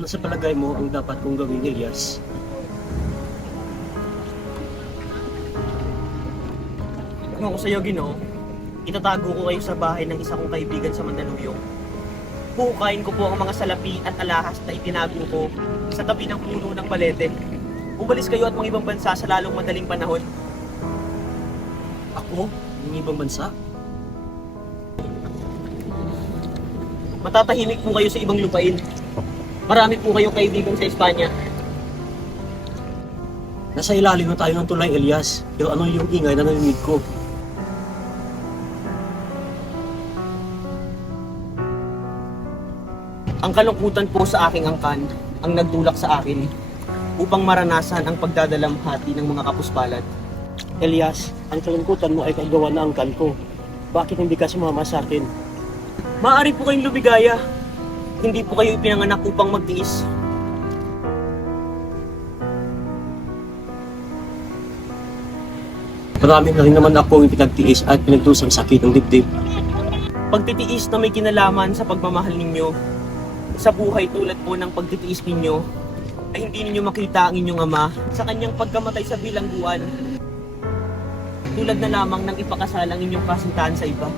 Ano sa palagay mo ang dapat kong gawin, Elias? Kung ako sa'yo, Ginoo, itatago ko kayo sa bahay ng isa kong kaibigan sa Mandaluyong. Huhukayin ko po ang mga salapi at alahas na itinago ko sa tabi ng puno ng balete. Umalis kayo at mga ibang bansa sa lalong madaling panahon. Ako? Ng ibang bansa? Matatahimik po kayo sa ibang lupain. Marami po kayong kaibigan sa Espanya. Nasa ilalim na tayo ng tulay, Elias. Pero ano yung ingay na narinig ko? Ang kalungkutan po sa aking angkan ang nagtulak sa akin upang maranasan ang pagdadalamhati ng mga kapuspalad. Elias, ang kalungkutan mo ay kagawa na angkan ko. Bakit hindi ka sumama sa akin? Maaari po kayong lumigaya. Hindi po kayo ipinanganak upang magtiis. Marami na rin naman ako yung pinagtiis at pinagdusang sakit ng dibdib. Pagtitiis na may kinalaman sa pagmamahal ninyo, sa buhay tulad po ng pagtitiis ninyo, ay hindi ninyo makita ang inyong ama sa kanyang pagkamatay sa bilangguan. Tulad na lamang ng ipakasal ang inyong kasintahan sa iba.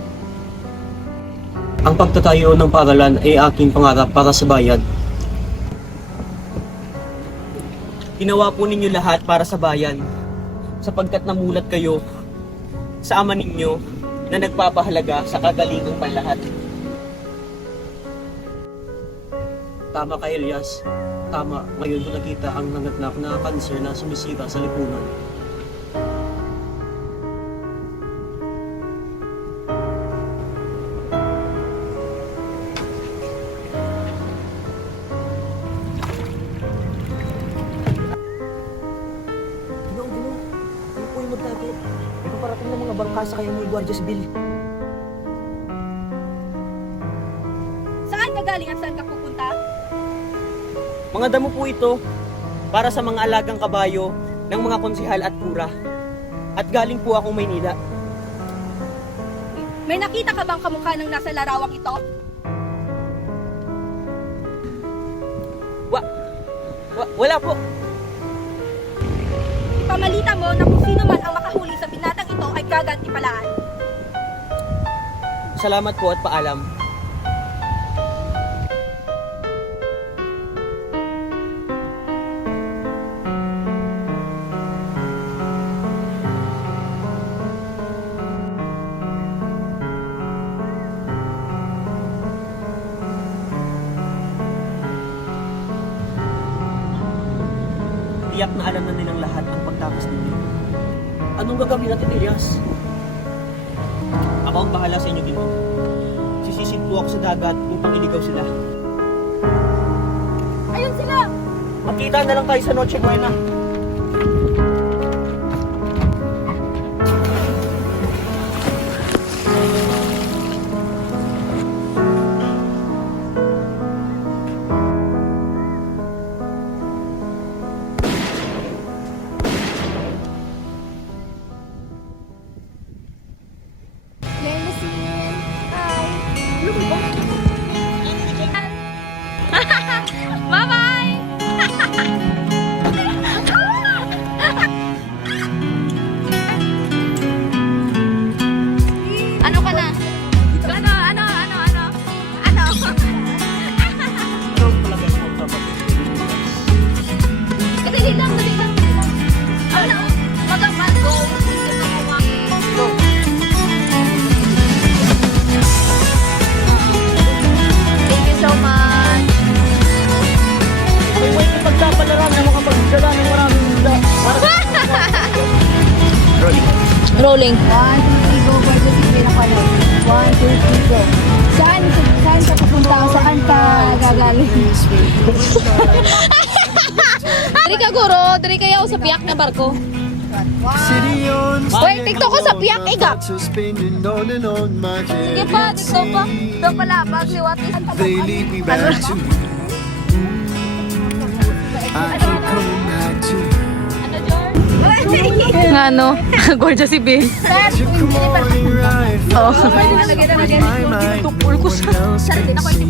Ang pagtatayo ng paaralan ay aking pangarap para sa bayan. Ginawa po ninyo lahat para sa bayan, sapagkat namulat kayo sa ama ninyo na nagpapahalaga sa kagalingang panlahat. Tama ka, Elias. Tama, ngayon ko nakita ang nanganak na kanser na sumisira sa lipunan. Ginoo, ano po yung magtago? May paparating ng mga bangka sa kayong may Guardia Civil. Saan ka galing at saan ka pupunta? Mga damo po ito para sa mga alagang kabayo ng mga konsihal at kura. At galing po akong Maynila. May nakita ka bang kamukha ng nasa larawang ito? Wala po. Ipamalita mo na kung sino man ang makahuli sa binatang ito ay gagantipalaan. Salamat po at paalam. Tiyak na alam na nilang lahat ang pagtakas ninyo. Anong gagawin natin, Elias? Ako ang bahala sa inyo, Ginoo. Sisisid po ako sa dagat upang iligaw sila. Ayun sila! Magkita na lang tayo sa Noche Buena. Bye-bye! Ano ka na? Ano? Anong palagay mo ang dapat kong gawin, Elias? Dali lang. Ano? Mag-amal go. Thank you so much. May ipagkapalaran na makapagdala ng maraming isda. Rolling. 1, 2, 3, go. Guardia Civil ako na. 1, 2, 3, go. Saan ka pupunta? Saan ka gagaling? Dari ka, guro. Dari kayo sa piyak na barko. Wait, tiktok ko sa piyak, igap. Sige pa, tiktok pa. Ito pala, pagliwati. They lead me back to you. I keep coming back to you. Nga no, Guardia Civil. Took a morning ride from my mind. No one else can see.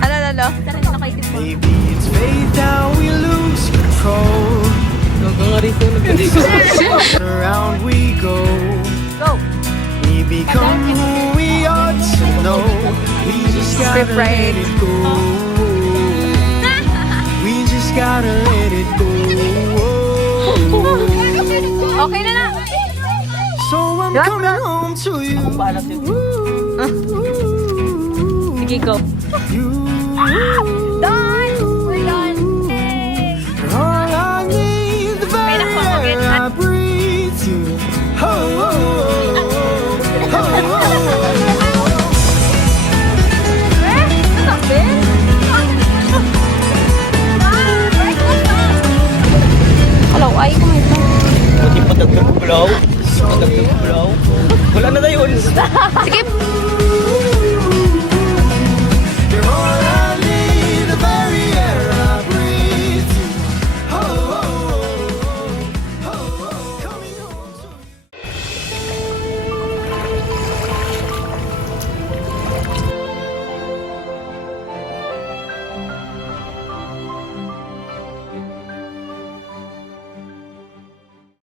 Ano, Lalo. Talaga nakaitip mo. Maybe it's fate that we lose control. Around we go. Go! We become who we ought to know. We just gotta Script right. let it go. We just gotta let it go. Okay na na! So I'm Diba, coming home to you. Sige, go. You. Done! We're done! All I need, the May very nakuha ko, air get I breathe you. Oh, oh, oh, oh, Eh? Nasakbil? Hello, ay, kumain ka. Buti padagdag ko blow. Padagdag ko blow. Wala na na yun. Sige,